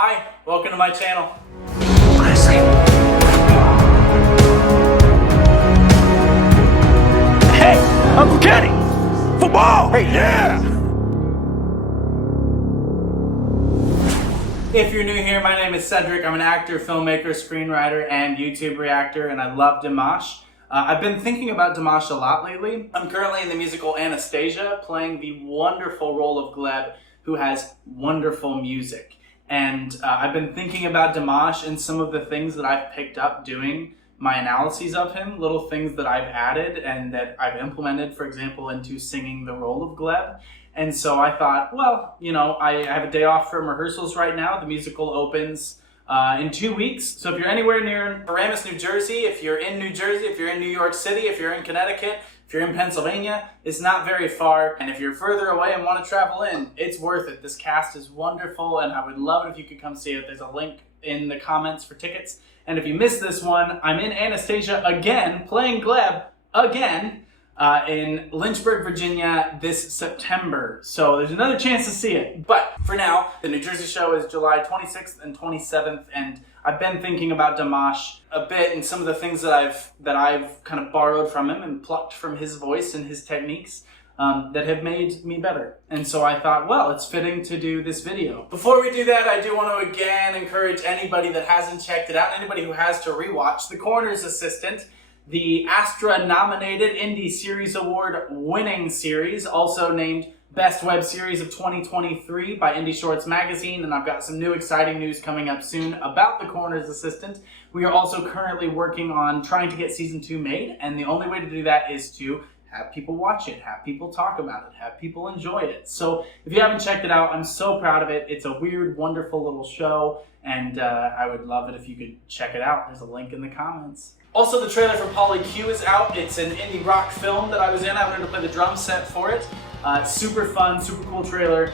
Hi, welcome to my channel. Hey, Uncle Kenny! Football! Hey, yeah! If you're new here, my name is Cedric. I'm an actor, filmmaker, screenwriter, and YouTube reactor, and I love Dimash. I've been thinking about Dimash a lot lately. I'm currently in the musical Anastasia, playing the wonderful role of Gleb, who has wonderful music. And I've been thinking about Dimash and some of the things that I've picked up doing my analyses of him, little things that I've added and that I've implemented, for example, into singing the role of Gleb. And so I thought, well, you know, I have a day off from rehearsals right now. The musical opens in 2 weeks. So if you're anywhere near Paramus, New Jersey, if you're in New Jersey, if you're in New York City, if you're in Connecticut, if you're in Pennsylvania, it's not very far. And if you're further away and want to travel in, it's worth it. This cast is wonderful, and I would love it if you could come see it. There's a link in the comments for tickets. And if you missed this one, I'm in Anastasia again, playing Gleb again, in Lynchburg, Virginia this September. So there's another chance to see it. But for now, the New Jersey show is July 26th and 27th, and I've been thinking about Dimash a bit and some of the things that I've kind of borrowed from him and plucked from his voice and his techniques that have made me better. And so I thought, well, it's fitting to do this video. Before we do that, I do want to again encourage anybody that hasn't checked it out, anybody who has to rewatch The Corner's Assistant, the Astra-nominated Indie Series Award winning series, also named Best Web Series of 2023 by Indie Shorts Magazine, and I've got some new exciting news coming up soon about The Corner's Assistant. We are also currently working on trying to get Season 2 made, and the only way to do that is to have people watch it, have people talk about it, have people enjoy it. So if you haven't checked it out, I'm so proud of it. It's a weird, wonderful little show, and I would love it if you could check it out. There's a link in the comments. Also, the trailer for Polly Q is out. It's an indie rock film that I was in. I learned to play the drum set for it. Super fun, super cool trailer.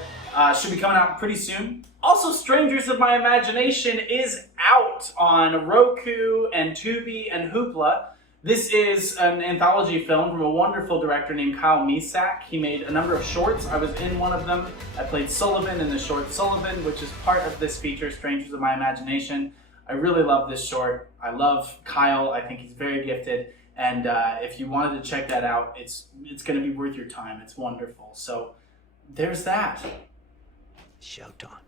Should be coming out pretty soon. Also, Strangers of My Imagination is out on Roku and Tubi and Hoopla. This is an anthology film from a wonderful director named Kyle Misak. He made a number of shorts. I was in one of them. I played Sullivan in the short Sullivan, which is part of this feature, Strangers of My Imagination. I really love this short. I love Kyle. I think he's very gifted. And if you wanted to check that out, it's going to be worth your time. It's wonderful. So there's that. Showtime.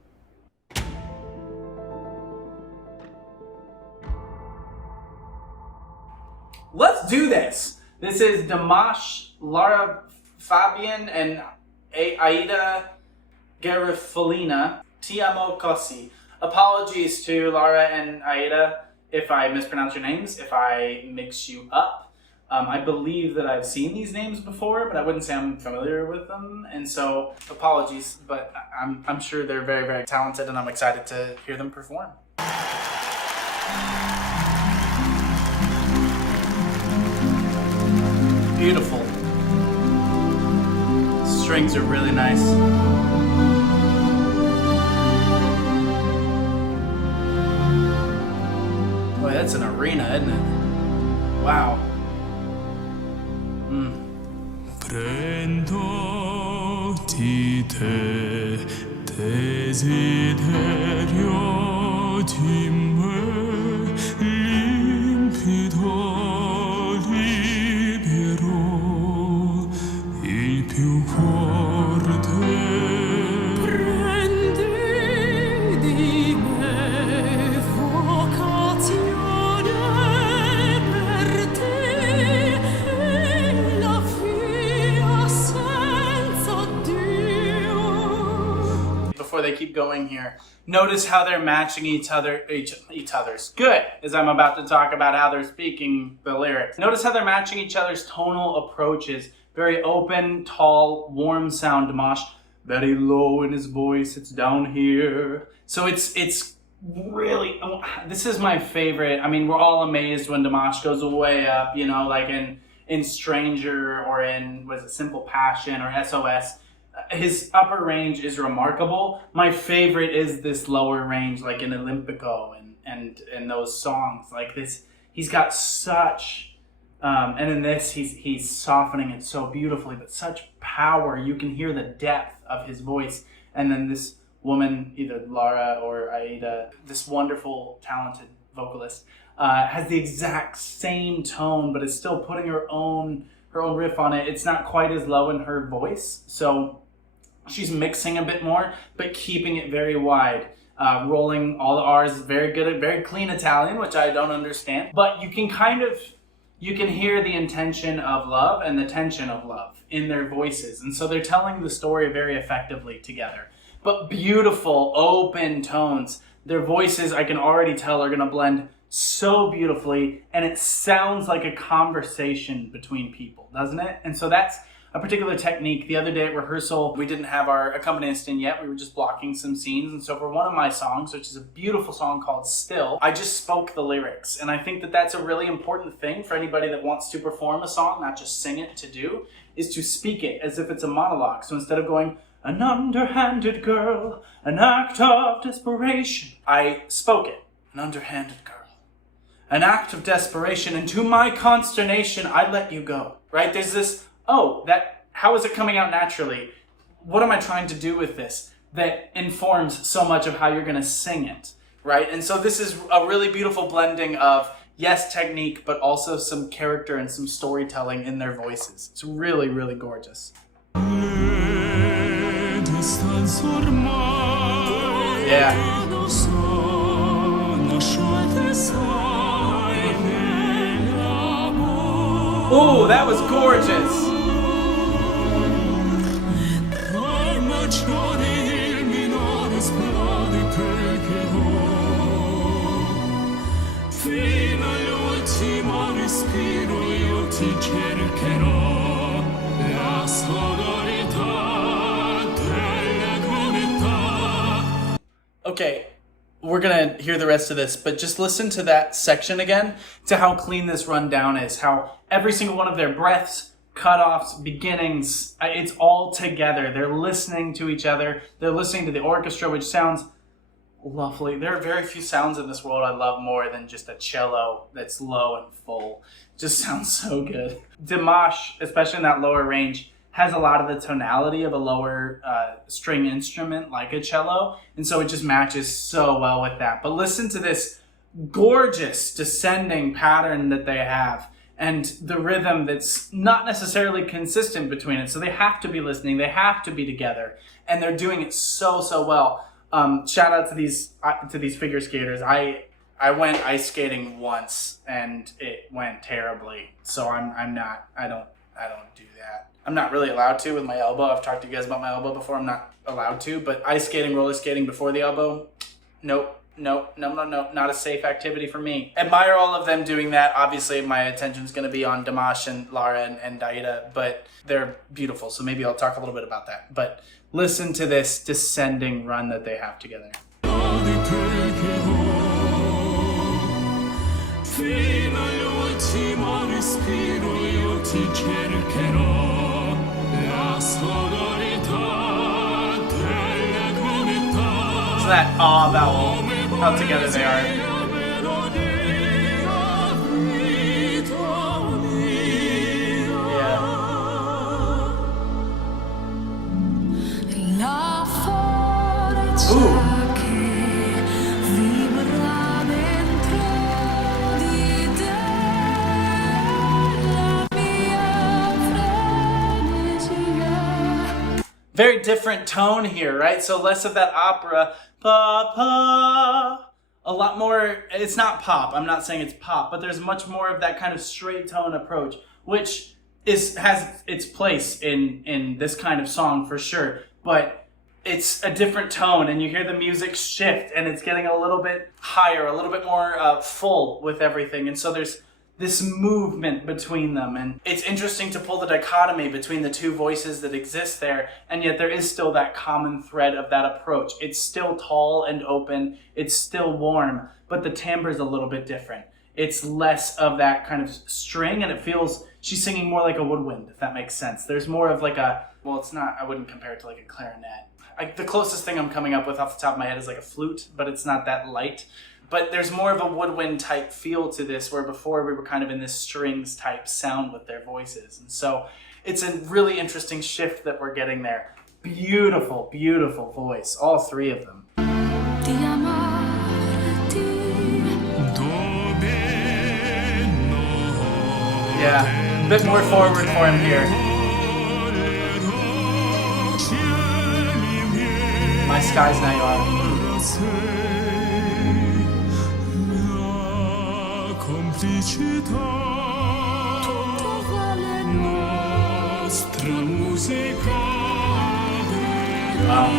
Let's do this. This is Dimash, Lara, Fabian, and Aida Garifullina. AMO, COSI. Apologies to Lara and Aida if I mispronounce your names, if I mix you up. I believe that I've seen these names before, but I wouldn't say I'm familiar with them, and so apologies, but I'm sure they're very, very talented, and I'm excited to hear them perform. Beautiful. Strings are really nice. Boy, that's an arena, isn't it? Wow. They keep going here. Notice how they're matching each other's. Good, as I'm about to talk about how they're speaking the lyrics. Notice how they're matching each other's tonal approaches. Very open, tall, warm sound Dimash. Very low in his voice, it's down here. So it's really, this is my favorite. I mean, we're all amazed when Dimash goes way up, you know, like in Stranger or in, was it Simple Passion or SOS. His upper range is remarkable. My favorite is this lower range, like in Olympico and those songs. Like this, he's got such, and in this, he's softening it so beautifully, but such power. You can hear the depth of his voice. And then this woman, either Lara or Aida, this wonderful, talented vocalist, has the exact same tone, but is still putting her own riff on it. It's not quite as low in her voice, so she's mixing a bit more, but keeping it very wide. Rolling all the R's, very good at very clean Italian, which I don't understand. But you can hear the intention of love and the tension of love in their voices. And so they're telling the story very effectively together. But beautiful, open tones. Their voices, I can already tell, are gonna blend so beautifully, and it sounds like a conversation between people, doesn't it? And so that's a particular technique. The other day at rehearsal, we didn't have our accompanist in yet. We were just blocking some scenes. And so for one of my songs, which is a beautiful song called Still, I just spoke the lyrics. And I think that that's a really important thing for anybody that wants to perform a song, not just sing it, to do, is to speak it as if it's a monologue. So instead of going, an underhanded girl, an act of desperation, I spoke it. An underhanded girl, an act of desperation, and to my consternation, I let you go. Right? There's this, how is it coming out naturally? What am I trying to do with this that informs so much of how you're going to sing it, right? And so this is a really beautiful blending of, yes, technique, but also some character and some storytelling in their voices. It's really, really gorgeous. Yeah. Ooh, that was gorgeous. Okay, we're gonna hear the rest of this, but just listen to that section again, to how clean this rundown is, how every single one of their breaths, cutoffs, beginnings, it's all together. They're listening to each other. They're listening to the orchestra, which sounds lovely. There are very few sounds in this world I love more than just a cello that's low and full. It just sounds so good. Dimash, especially in that lower range, has a lot of the tonality of a lower string instrument like a cello, and so it just matches so well with that. But listen to this gorgeous descending pattern that they have, and the rhythm that's not necessarily consistent between it, so they have to be listening, they have to be together, and they're doing it so well. Shout out to these figure skaters. I went ice skating once and it went terribly, so I don't do that. I'm not really allowed to with my elbow. I've talked to you guys about my elbow before. I'm not allowed to, but ice skating, roller skating before the elbow, nope, not a safe activity for me. Admire all of them doing that. Obviously, my attention's going to be on Dimash and Lara and Aida, but they're beautiful, so maybe I'll talk a little bit about that. But listen to this descending run that they have together. So that ah vowel, how together they are. Yeah. Ooh. Very different tone here, right? So less of that opera, pa, a lot more, it's not pop, I'm not saying it's pop, but there's much more of that kind of straight tone approach, which has its place in this kind of song for sure, but it's a different tone, and you hear the music shift, and it's getting a little bit higher, a little bit more full with everything, and so there's this movement between them, and it's interesting to pull the dichotomy between the two voices that exist there, and yet there is still that common thread of that approach. It's still tall and open, it's still warm, but the timbre is a little bit different. It's less of that kind of string, and it feels, she's singing more like a woodwind, if that makes sense. There's more of like a, well, it's not, I wouldn't compare it to like a clarinet. The closest thing I'm coming up with off the top of my head is like a flute, but it's not that light. But there's more of a woodwind type feel to this, where before we were kind of in this strings type sound with their voices. And so it's a really interesting shift that we're getting there. Beautiful, beautiful voice, all three of them. Yeah, a bit more forward for him here. My skies now you are. Wow.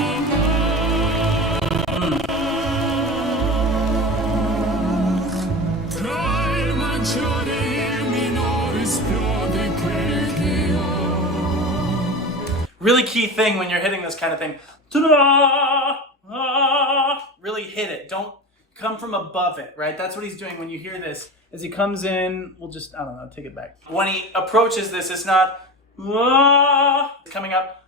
Really key thing when you're hitting this kind of thing. Really hit it. Don't come from above it, right? That's what he's doing when you hear this. As he comes in, we'll just, I don't know, take it back. When he approaches this, it's not it's coming up.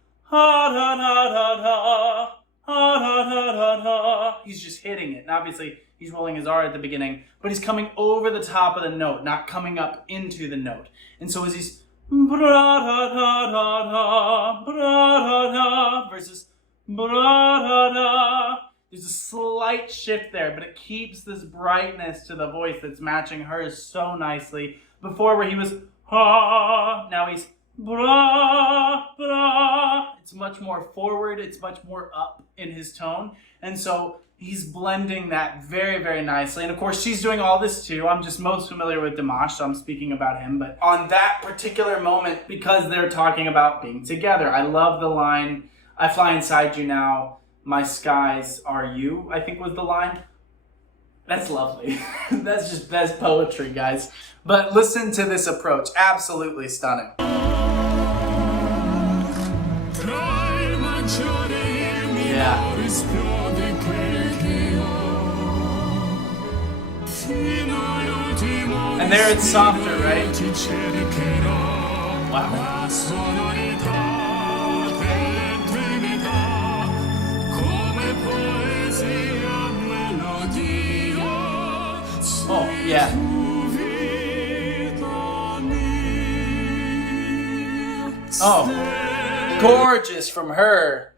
He's just hitting it. And obviously, he's rolling his R at the beginning, but he's coming over the top of the note, not coming up into the note. And so as he's versus there's a slight shift there, but it keeps this brightness to the voice that's matching hers so nicely. Before where he was now he's it's much more forward, it's much more up in his tone. And so he's blending that very, very nicely. And of course, she's doing all this too. I'm just most familiar with Dimash, so I'm speaking about him. But on that particular moment, because they're talking about being together, I love the line, "I fly inside you now, my skies are you," I think was the line. That's lovely. That's poetry, guys. But listen to this approach. Absolutely stunning. Yeah. And there it's softer, right? Wow. Oh, yeah. Oh, gorgeous from her.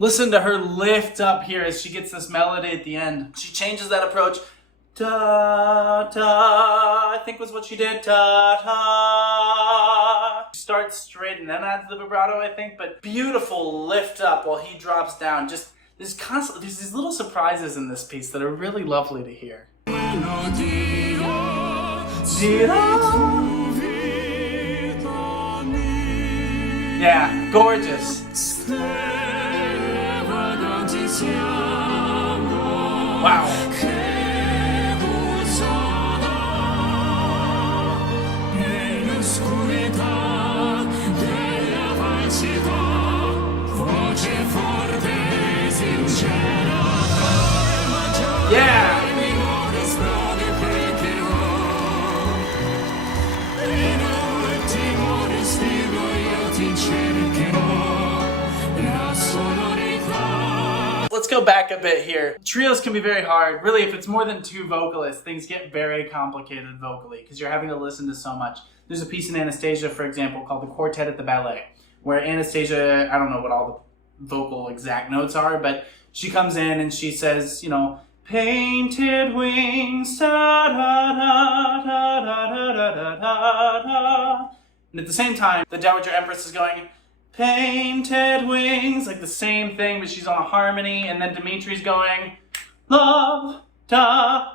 Listen to her lift up here as she gets this melody at the end. She changes that approach. Ta ta, I think was what she did. Ta ta. She starts straight and then adds the vibrato, I think. But beautiful lift up while he drops down. Just there's these little surprises in this piece that are really lovely to hear. Yeah, gorgeous. Wow. Yeah. Let's go back a bit here. Trios can be very hard. Really, if it's more than two vocalists, things get very complicated vocally because you're having to listen to so much. There's a piece in Anastasia, for example, called The Quartet at the Ballet, where Anastasia, I don't know what all the vocal exact notes are, but she comes in and she says, you know, painted wings, da da da da da da da da da. And at the same time, the Dowager Empress is going, painted wings, like the same thing, but she's on a harmony, and then Dimitri's going, love, da,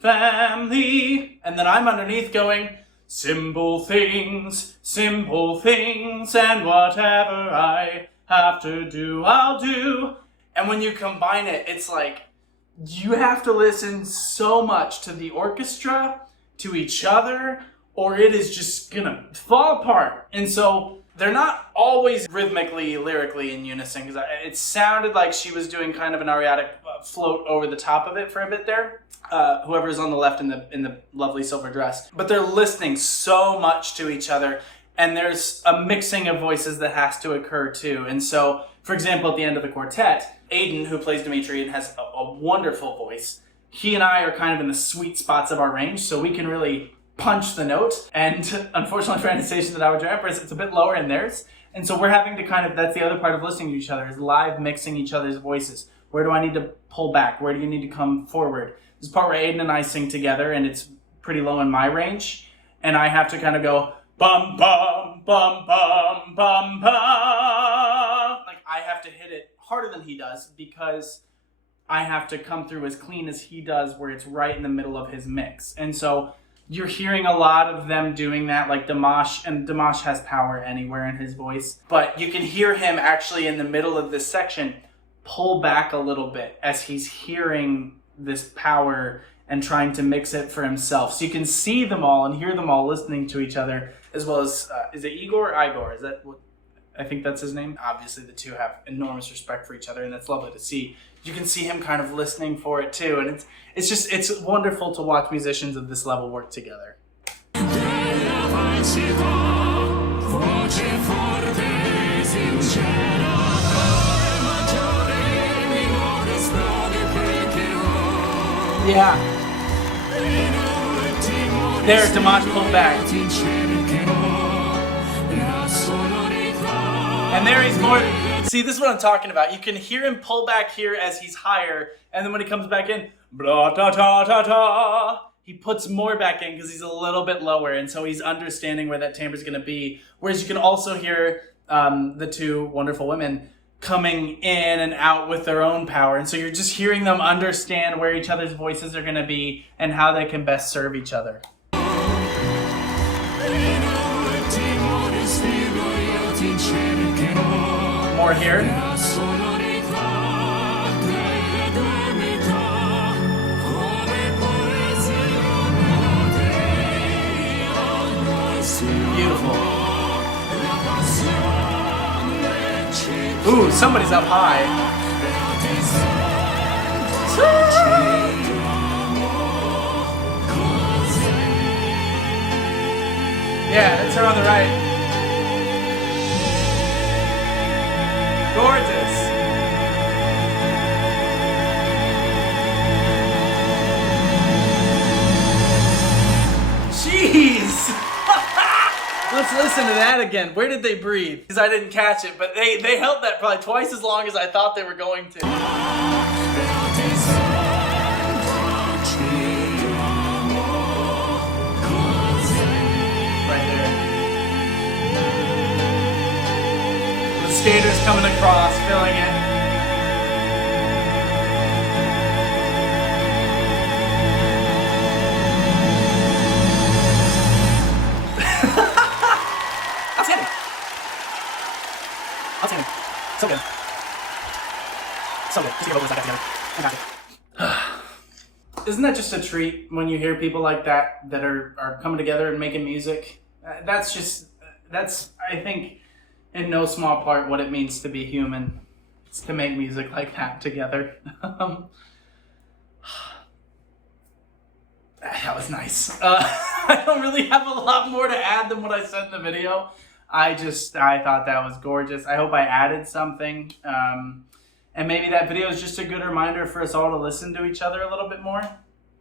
family, and then I'm underneath going, simple things, and whatever I have to do, I'll do. And when you combine it, it's like, you have to listen so much to the orchestra, to each other, or it is just gonna fall apart. And so they're not always rhythmically, lyrically in unison, because it sounded like she was doing kind of an ariatic float over the top of it for a bit there. Whoever's on the left in the lovely silver dress. But they're listening so much to each other, and there's a mixing of voices that has to occur too. And so, for example, at the end of the quartet, Aiden, who plays Dimitri and has a wonderful voice, he and I are kind of in the sweet spots of our range, so we can really punch the note. And unfortunately for Anastasia, the Dowager Empress, it's a bit lower in theirs. And so we're having to kind of, that's the other part of listening to each other, is live mixing each other's voices. Where do I need to pull back? Where do you need to come forward? This part where Aiden and I sing together, and it's pretty low in my range, and I have to kind of go bum bum bum bum bum bum. Like I have to hit it harder than he does because I have to come through as clean as he does, where it's right in the middle of his mix. And so you're hearing a lot of them doing that, like Dimash, and Dimash has power anywhere in his voice, but you can hear him actually in the middle of this section pull back a little bit as he's hearing this power and trying to mix it for himself. So you can see them all and hear them all listening to each other, as well as, is it Igor or Igor? Is that what, I think that's his name? Obviously the two have enormous respect for each other, and that's lovely to see. You can see him kind of listening for it too, and it's wonderful to watch musicians of this level work together. Yeah. There, Dimash pulled back. And there he's more. See, this is what I'm talking about. You can hear him pull back here as he's higher, and then when he comes back in, blah, ta, ta, ta, ta, he puts more back in because he's a little bit lower, and so he's understanding where that timbre is going to be. Whereas you can also hear the two wonderful women coming in and out with their own power, and so you're just hearing them understand where each other's voices are going to be and how they can best serve each other. More here. Beautiful. Ooh, somebody's up high. Yeah, that's her on the right. Gorgeous. Jeez. Let's listen to that again. Where did they breathe? Because I didn't catch it, but they held that probably twice as long as I thought they were going to. Right there. The skaters coming across, filling it. Outstanding. So good. So good. Just give vocals like that together. Fantastic. Isn't that just a treat when you hear people like that are coming together and making music? That's, I think, in no small part what it means to be human. It's to make music like that together. That was nice. I don't really have a lot more to add than what I said in the video. I thought that was gorgeous. I hope I added something. And maybe that video is just a good reminder for us all to listen to each other a little bit more.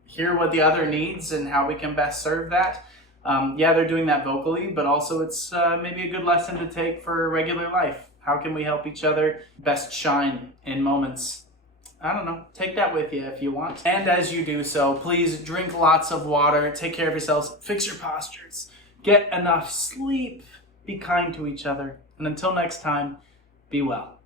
Hear what the other needs and how we can best serve that. Yeah, they're doing that vocally, but also it's maybe a good lesson to take for regular life. How can we help each other best shine in moments? I don't know. Take that with you if you want. And as you do so, please drink lots of water. Take care of yourselves. Fix your postures. Get enough sleep. Be kind to each other. And until next time, be well.